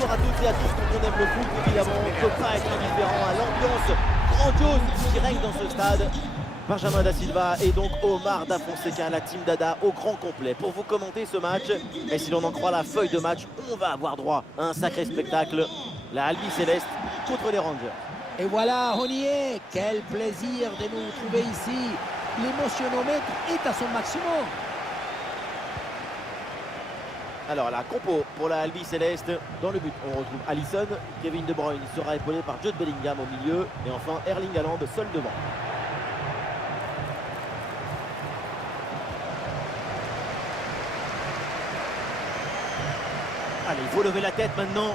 Bonjour à toutes et à tous, quand on aime le foot, évidemment, on ne peut pas être indifférent à l'ambiance grandiose qui règne dans ce stade. Benjamin Da Silva et donc Omar Da Fonseca, la team Dada au grand complet pour vous commenter ce match. Et si l'on en croit la feuille de match, on va avoir droit à un sacré spectacle. La Albi Céleste contre les Rangers. Et voilà, on y est. Quel plaisir de nous retrouver ici. L'émotionnomètre est à son maximum. Alors la compo pour la Albi Céleste, dans le but on retrouve Alisson, Kevin De Bruyne sera épaulé par Jude Bellingham au milieu et enfin Erling Haaland seul devant. Allez, il faut lever la tête maintenant.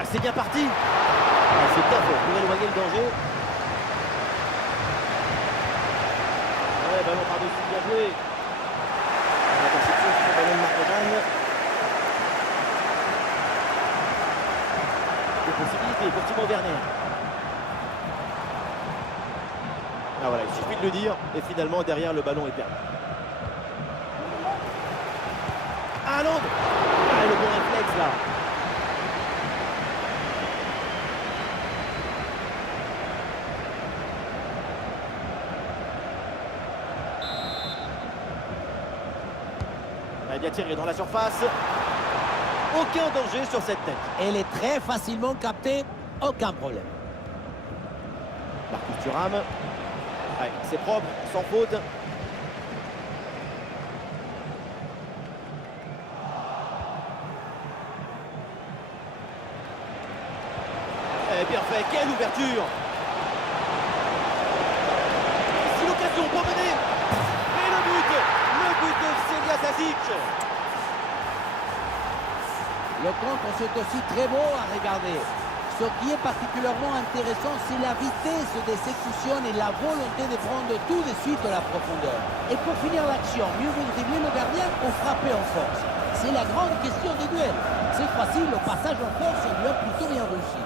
Ah, c'est bien parti. Ah, c'est bien fait pour éloigner le danger. Ouais, ballon par-dessus, bien joué. Interception sur le ballon de Marc-Jeanne. Des possibilités pour Timo Werner. Ah voilà, il suffit de le dire. Et finalement, derrière, le ballon est perdu. Haaland. Ah, le bon réflexe là. Bien tiré dans la surface. Aucun danger sur cette tête. Elle est très facilement captée, aucun problème. Marcus Thuram. Ouais, c'est propre, sans faute. Bien fait, quelle ouverture. C'est l'occasion pour mener. Et le but de Celia Zazic. Le contre, c'est aussi très beau à regarder. Ce qui est particulièrement intéressant, c'est la vitesse d'exécution et la volonté de prendre tout de suite la profondeur. Et pour finir l'action, mieux vous dribbler le gardien ou frapper en force. C'est la grande question des duels. Cette fois-ci, le passage en force lui a plutôt bien réussi.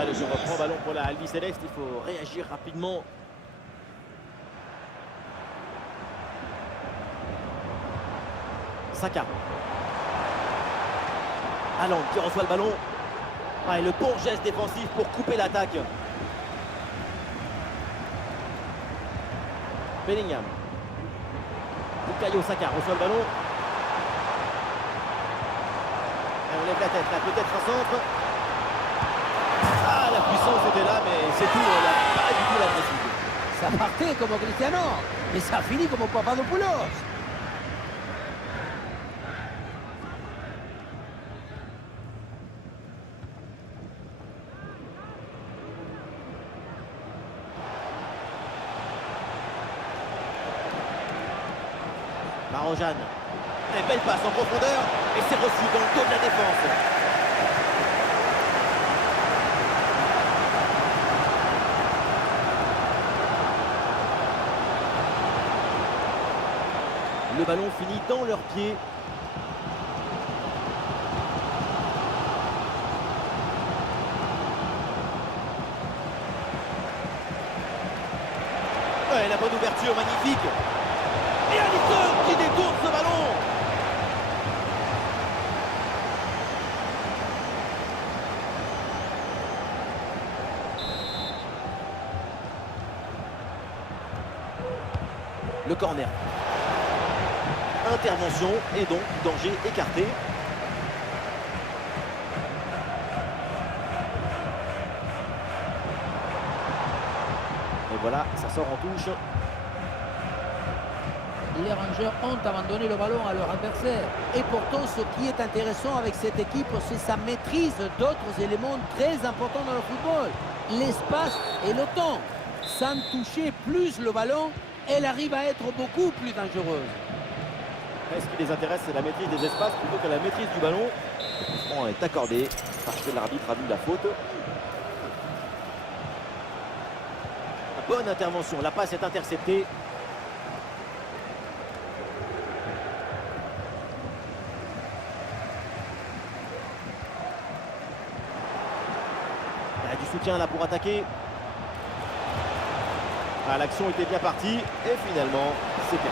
Allez, je reprends ballon pour la Albi Céleste, il faut réagir rapidement. Saka. Haaland qui reçoit le ballon. Ah, et le bon geste défensif pour couper l'attaque. Bellingham. Bukayo Saka reçoit le ballon. Et on lève la tête là, peut-être un centre. Ah, la puissance était là, mais c'est tout, on n'a pas du tout l'agressivité. Ça partait comme Cristiano, mais ça finit comme Papadopoulos. Marojane. Une belle passe en profondeur, et c'est reçu dans le dos de la défense. Le ballon finit dans leurs pieds. Ouais, la bonne ouverture, magnifique. Et Alisson qui détourne ce ballon. Le corner. Intervention et donc danger écarté. Et voilà, ça sort en touche. Les Rangers ont abandonné le ballon à leur adversaire. Et pourtant, ce qui est intéressant avec cette équipe, c'est sa maîtrise d'autres éléments très importants dans le football. L'espace et le temps. Sans toucher plus le ballon, elle arrive à être beaucoup plus dangereuse. Ce qui les intéresse, c'est la maîtrise des espaces plutôt que la maîtrise du ballon. Le coup franc est accordé parce que l'arbitre a vu la faute. Bonne intervention, la passe est interceptée. Du soutien là pour attaquer. Ah, l'action était bien partie et finalement c'est bien.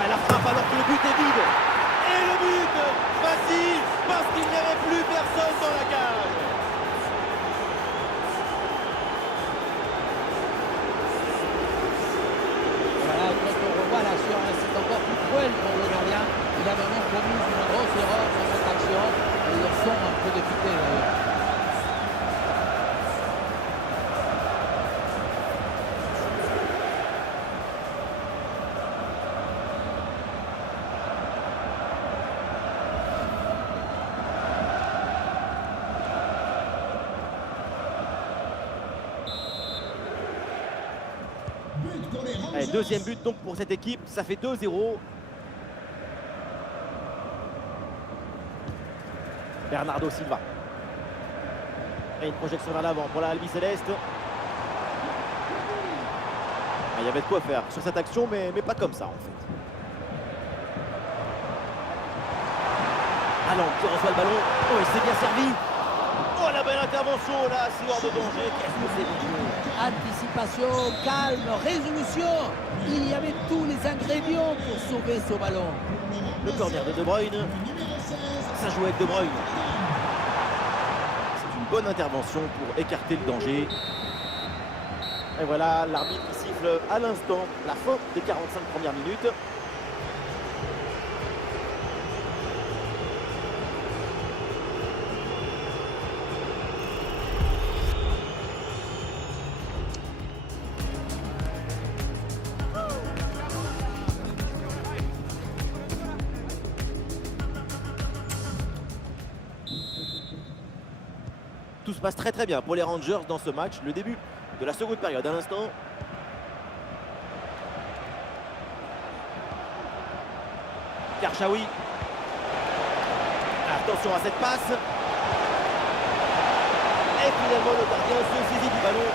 Ah, la frappe alors que le but est vide. Et le but facile parce qu'il n'y avait plus personne dans la cage. Voilà, et quand on revoit l'action, c'est encore plus cruel pour le gardien. Il a vraiment commis une grosse erreur dans cette action. Et le son un peu député d'ailleurs. Allez, deuxième but donc pour cette équipe, ça fait 2-0. Bernardo Silva. Et une projection vers l'avant pour la Albi Céleste. Ah, il y avait de quoi faire sur cette action, mais pas comme ça en fait. Allons, qui reçoit le ballon. Oh, il s'est bien servi. Oh, la belle intervention là, c'est hors de danger. Qu'est-ce que c'est bon. Anticipation, calme, résolution. Il y avait tous les ingrédients pour sauver ce ballon. Le corner de De Bruyne. Ça joue avec De Bruyne. C'est une bonne intervention pour écarter le danger. Et voilà, l'arbitre qui siffle à l'instant la fin des 45 premières minutes. Tout se passe très très bien pour les Rangers dans ce match. Le début de la seconde période à l'instant. Karchaoui. Attention à cette passe. Et finalement le gardien se saisit du ballon.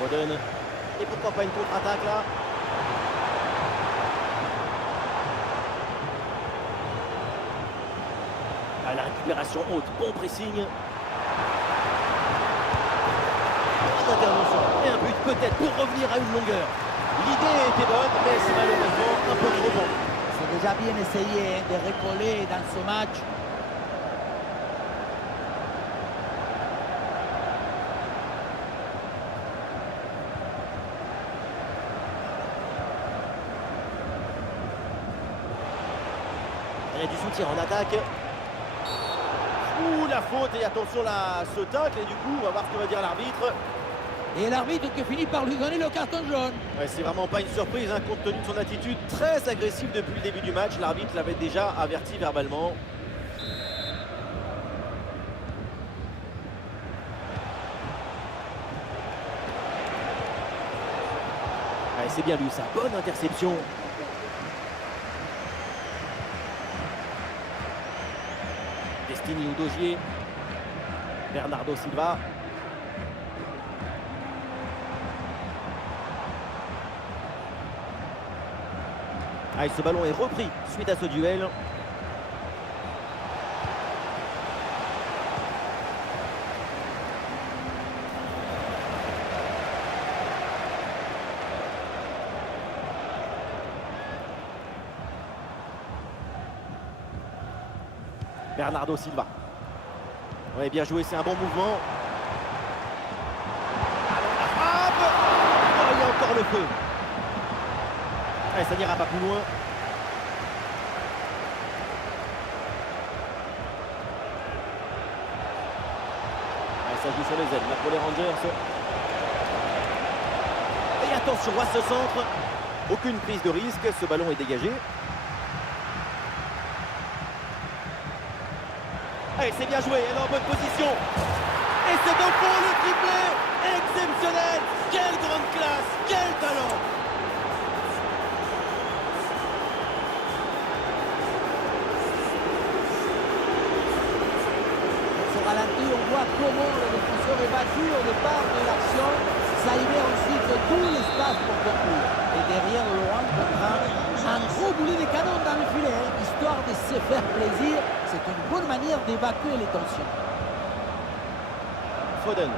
Foden. Et pourquoi pas une contre-attaque là? La récupération haute, bon pressing. Bonne intervention et un but peut-être pour revenir à une longueur. L'idée était bonne, mais c'est malheureusement un peu trop bon. C'est déjà bien essayé de recoller dans ce match. Il y a du soutien en attaque. Ouh, la faute et attention là, ce tacle et du coup on va voir ce que va dire l'arbitre. Et l'arbitre qui finit par lui donner le carton jaune. Ouais, c'est vraiment pas une surprise hein, compte tenu de son attitude très agressive depuis le début du match. L'arbitre l'avait déjà averti verbalement. Ouais, c'est bien lui ça, bonne interception. Destiny Udogie. Bernardo Silva. Allez, ce ballon est repris suite à ce duel. Bernardo Silva. Ouais, bien joué, c'est un bon mouvement. Alors la frappe. Oh, il y a encore le feu. Allez, ça n'ira pas plus loin. Allez, ça joue sur les ailes, là pour les Rangers. Et attention à ce centre. Aucune prise de risque, ce ballon est dégagé. Allez, c'est bien joué, elle est en bonne position. Et c'est au fond le triplé. Exceptionnel. Quelle grande classe, quel talent. Au ralenti, on voit comment le défenseur est battu au départ de l'action. Ça libère ensuite tout l'espace pour conclure. Et derrière, Laurent comprend un gros boulet de canon dans le filet, histoire de se faire plaisir. c'est une bonne manière d'évacuer les tensions. Foden.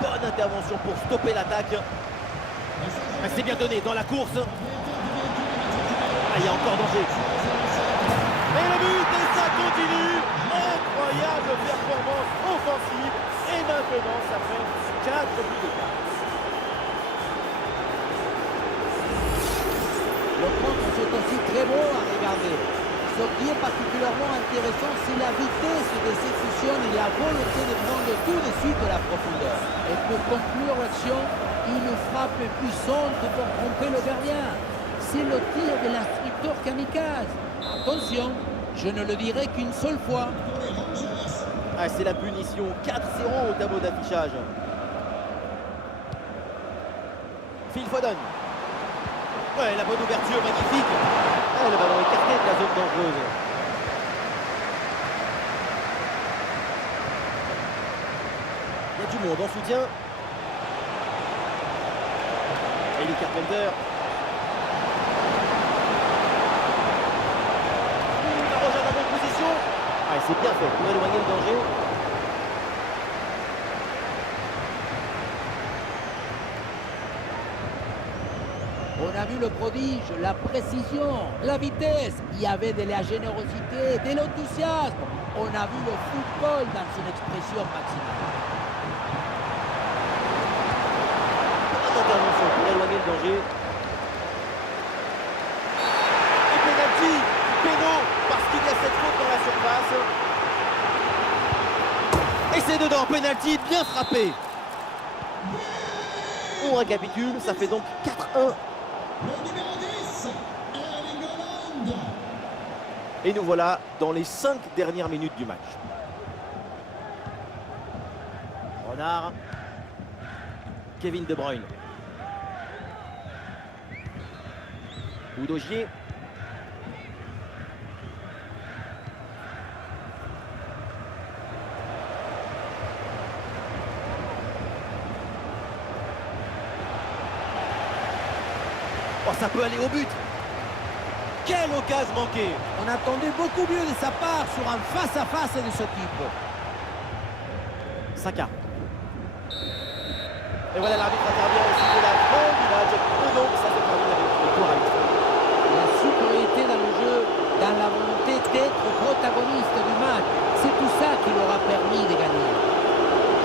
Bonne intervention pour stopper l'attaque. Ah, c'est bien donné dans la course. Ah, il y a encore danger. Et le but, et ça continue. Incroyable performance offensive. Et maintenant, ça fait 4 buts d'écart. Le contre, c'est aussi très beau à regarder. Ce qui est particulièrement intéressant, c'est la vitesse d'exécution et la volonté de prendre tout de suite la profondeur. Et pour conclure l'action, une frappe puissante pour tromper le gardien. C'est le tir de l'instructeur kamikaze. Attention, je ne le dirai qu'une seule fois. Ah, c'est la punition. 4-0 au tableau d'affichage. Phil Foden. Ouais, la bonne ouverture, magnifique. Ah, le ballon écarté de la zone dangereuse. Il y a du monde en soutien. Eli Carpenter. La rejoint en bonne position. Ah, c'est bien fait pour éloigner le danger. On a vu le prodige, la précision, la vitesse. Il y avait de la générosité, de l'enthousiasme. On a vu le football dans son expression maximale. Bonne intervention pour éloigner le danger. Et penalty, péno, parce qu'il y a cette faute dans la surface. Et c'est dedans, penalty, bien frappé. On récapitule, ça fait donc 4-1. Et nous voilà dans les 5 dernières minutes du match. Renard. Kevin De Bruyne. Udogie. Oh, ça peut aller au but. Quelle occasion manquée. On attendait beaucoup mieux de sa part sur un face-à-face de ce type. Saka. Et voilà, l'arbitre intervient aussi de la fin du match. Et donc, ça se termine avec une victoire. La supériorité dans le jeu, dans la volonté d'être protagoniste du match. C'est tout ça qui leur a permis de gagner.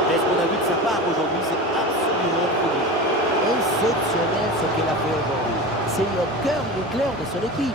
Mais ce qu'on a vu de sa part aujourd'hui, c'est absolument prodigieux. Exceptionnel ce qu'il a fait aujourd'hui. C'est le cœur nucléaire de son équipe.